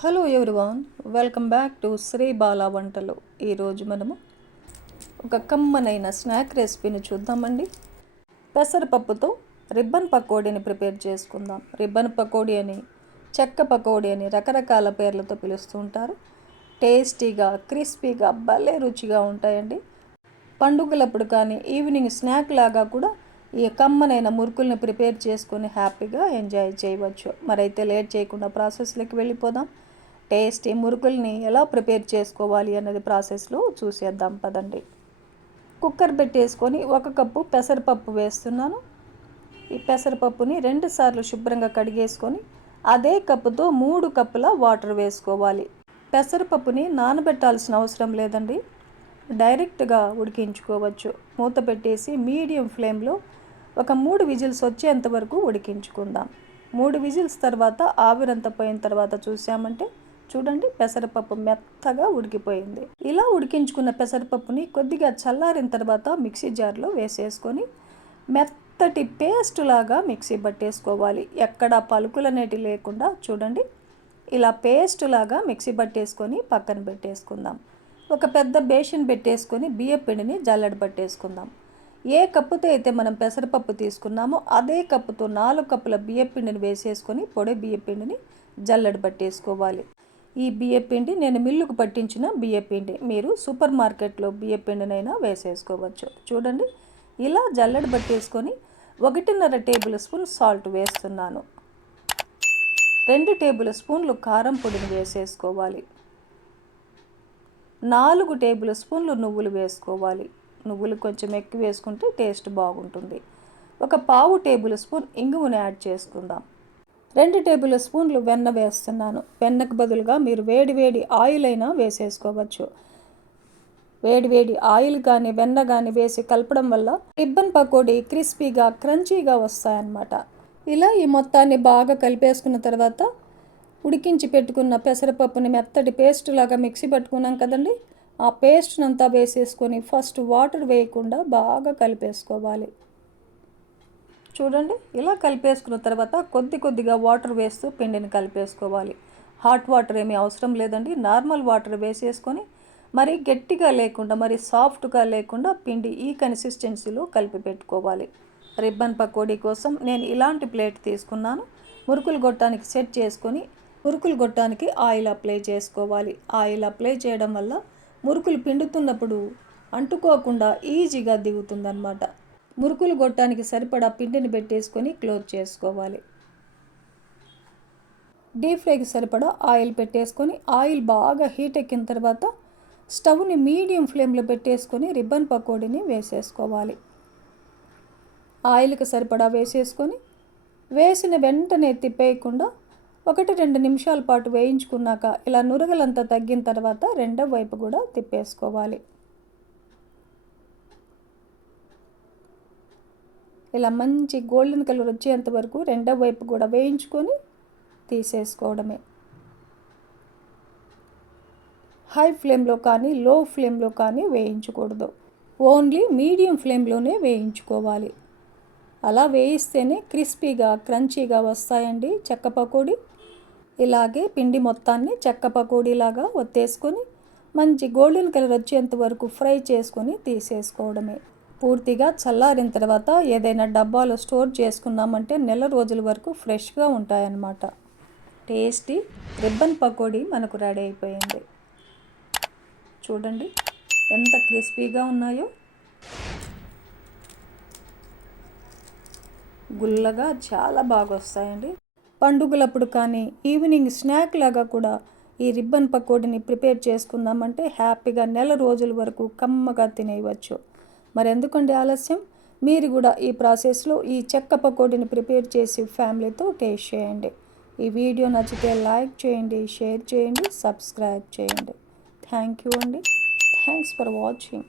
Hello everyone, welcome back to Sri Bala వంటలు. ఈరోజు మనము ఒక కమ్మనైన స్నాక్ రెసిపీని చూద్దామండి. పెసరపప్పుతో రిబ్బన్ పకోడీని ప్రిపేర్ చేసుకుందాం. రిబ్బన్ పకోడీ అని, చెక్క పకోడీ అని రకరకాల పేర్లతో పిలుస్తూ ఉంటారు. టేస్టీగా, క్రిస్పీగా, భలే రుచిగా ఉంటాయండి. పండుగలప్పుడు కానీ ఈవినింగ్ స్నాక్ లాగా కూడా ఈ కమ్మనైన మురుకుల్ని ప్రిపేర్ చేసుకొని హ్యాపీగా ఎంజాయ్ చేయవచ్చు. మరైతే లేట్ చేయకుండా ప్రాసెస్లోకి వెళ్ళిపోదాం. టేస్టీ మురుకుల్ని ఎలా ప్రిపేర్ చేసుకోవాలి అన్నది ప్రాసెస్లో చూసేద్దాం పదండి. కుక్కర్ పెట్టేసుకొని 1 కప్పు పెసరపప్పు వేస్తున్నాను. ఈ పెసరపప్పుని 2 సార్లు శుభ్రంగా కడిగేసుకొని అదే కప్పుతో 3 కప్పుల వాటర్ వేసుకోవాలి. పెసరపప్పుని నానబెట్టాల్సిన అవసరం లేదండి, డైరెక్ట్గా ఉడికించుకోవచ్చు. మూత పెట్టేసి మీడియం ఫ్లేమ్లో ఒక 3 విజిల్స్ వచ్చేంత వరకు ఉడికించుకుందాం. 3 విజిల్స్ తర్వాత ఆవిరంతా పోయిన తర్వాత చూసామంటే చూడండి, పెసరపప్పు మెత్తగా ఉడికిపోయింది. ఇలా ఉడికించుకున్న పెసరపప్పుని కొద్దిగా చల్లారిన తర్వాత మిక్సీ జార్లో వేసేసుకొని మెత్తటి పేస్ట్ లాగా మిక్సీ పట్టేసుకోవాలి. ఎక్కడ పలుకులు అనేటివి లేకుండా చూడండి, ఇలా పేస్ట్ లాగా మిక్సీ పట్టేసుకొని పక్కన పెట్టేసుకుందాం. ఒక పెద్ద బేషన్ పెట్టేసుకొని బియ్యం పిండిని జల్లెడ పట్టేసుకుందాం. ఏ కప్పుతో అయితే మనం పెసరపప్పు తీసుకున్నామో అదే కప్పుతో 4 కప్పుల బియ్యం పిండిని వేసేసుకొని పొడి బియ్యం పిండిని జల్లెడ పట్టేసుకోవాలి. ఈ బియ్యం పిండి నేను మిల్లుకు పట్టించిన బియ్యం పిండి, మీరు సూపర్ మార్కెట్లో బియ్యం పిండినైనా వేసేసుకోవచ్చు. చూడండి, ఇలా జల్లెడ పట్టేసుకొని 1.5 టేబుల్ స్పూన్ సాల్ట్ వేస్తున్నాను. 2 టేబుల్ స్పూన్లు కారం పొడిని వేసేసుకోవాలి. 4 టేబుల్ స్పూన్లు నువ్వులు వేసుకోవాలి. నువ్వులు కొంచెం ఎక్కువ వేసుకుంటే టేస్ట్ బాగుంటుంది. 1/4 టేబుల్ స్పూన్ ఇంగువను యాడ్ చేసుకుందాం. 2 టేబుల్ స్పూన్లు వెన్న వేస్తున్నాను. వెన్నకు బదులుగా మీరు వేడి ఆయిల్ అయినా వేసేసుకోవచ్చు. వేడి ఆయిల్ కానీ వెన్న కానీ వేసి కలపడం వల్ల రిబ్బన్ పకోడీ క్రిస్పీగా, క్రంచీగా వస్తాయన్నమాట. ఇలా ఈ మొత్తాన్ని బాగా కలిపేసుకున్న తర్వాత ఉడికించి పెట్టుకున్న పెసరపప్పుని మెత్తటి పేస్ట్ లాగా మిక్సీ పట్టుకున్నాం కదండి, ఆ పేస్ట్నంతా వేసేసుకొని ఫస్ట్ వాటర్ వేయకుండా బాగా కలిపేసుకోవాలి. చూడండి, ఇలా కలిపేసుకున్న తర్వాత కొద్దిగా వాటర్ వేస్తూ పిండిని కలిపేసుకోవాలి. హాట్ వాటర్ ఏమీ అవసరం లేదండి, నార్మల్ వాటర్ వేసేసుకొని మరి గట్టిగా లేకుండా మరి సాఫ్ట్గా లేకుండా పిండి ఈ కన్సిస్టెన్సీలో కలిపి పెట్టుకోవాలి. రిబ్బన్ పకోడీ కోసం నేను ఇలాంటి ప్లేట్ తీసుకున్నాను. మురుకులు గొట్టానికి సెట్ చేసుకొని మురుకులు గొట్టానికి ఆయిల్ అప్లై చేసుకోవాలి. ఆయిల్ అప్లై చేయడం వల్ల మురుకులు పిండుతున్నప్పుడు అంటుకోకుండా ఈజీగా దిగుతుందన్నమాట. మురుకులు గొట్టానికి సరిపడా పిండిని పెట్టేసుకొని క్లోజ్ చేసుకోవాలి. డీప్ ఫ్రైకి సరిపడా ఆయిల్ పెట్టేసుకొని ఆయిల్ బాగా హీట్ ఎక్కిన తర్వాత స్టవ్ని మీడియం ఫ్లేమ్లో పెట్టేసుకొని రిబ్బన్ పకోడీని వేసేసుకోవాలి. ఆయిల్కి సరిపడా వేసేసుకొని వేసిన వెంటనే తిప్పేయకుండా 1-2 నిమిషాల పాటు వేయించుకున్నాక ఇలా నురగలంతా తగ్గిన తర్వాత రెండో వైపు కూడా తిప్పేసుకోవాలి. ఇలా మంచి గోల్డెన్ కలర్ వచ్చేంత వరకు రెండో వైపు కూడా వేయించుకొని తీసేసుకోవడమే. హై ఫ్లేమ్లో కానీ లో ఫ్లేమ్లో కానీ వేయించకూడదు, ఓన్లీ మీడియం ఫ్లేమ్లోనే వేయించుకోవాలి. అలా వేయిస్తేనే క్రిస్పీగా, క్రంచీగా వస్తాయండి చెక్క పకోడీ. ఇలాగే పిండి మొత్తాన్ని చెక్క పకోడీలాగా ఒత్తేసుకొని మంచి గోల్డెన్ కలర్ వచ్చేంత వరకు ఫ్రై చేసుకొని తీసేసుకోవడమే. పూర్తిగా చల్లారిన తర్వాత ఏదైనా డబ్బాలో స్టోర్ చేసుకున్నామంటే నెల రోజుల వరకు ఫ్రెష్గా ఉంటాయన్నమాట. టేస్టీ రిబ్బన్ పకోడీ మనకు రెడీ అయిపోయింది. చూడండి ఎంత క్రిస్పీగా ఉన్నాయో, గుల్లగా చాలా బాగా వస్తాయండి. పండుగలప్పుడు కానీ ఈవినింగ్ స్నాక్ లాగా కూడా ఈ రిబ్బన్ పకోడీని ప్రిపేర్ చేసుకుందామంటే హ్యాపీగా నెల రోజుల వరకు కమ్మగా తినేయవచ్చు. మరి ఎందుకండి ఆలస్యం, మీరు కూడా ఈ ప్రాసెస్లో ఈ చెక్క పకోడీని ప్రిపేర్ చేసి ఫ్యామిలీతో టేస్ట్ చేయండి. ఈ వీడియో నచ్చితే లైక్ చేయండి, షేర్ చేయండి, సబ్స్క్రైబ్ చేయండి. థ్యాంక్ యూ అండి. Thanks for watching.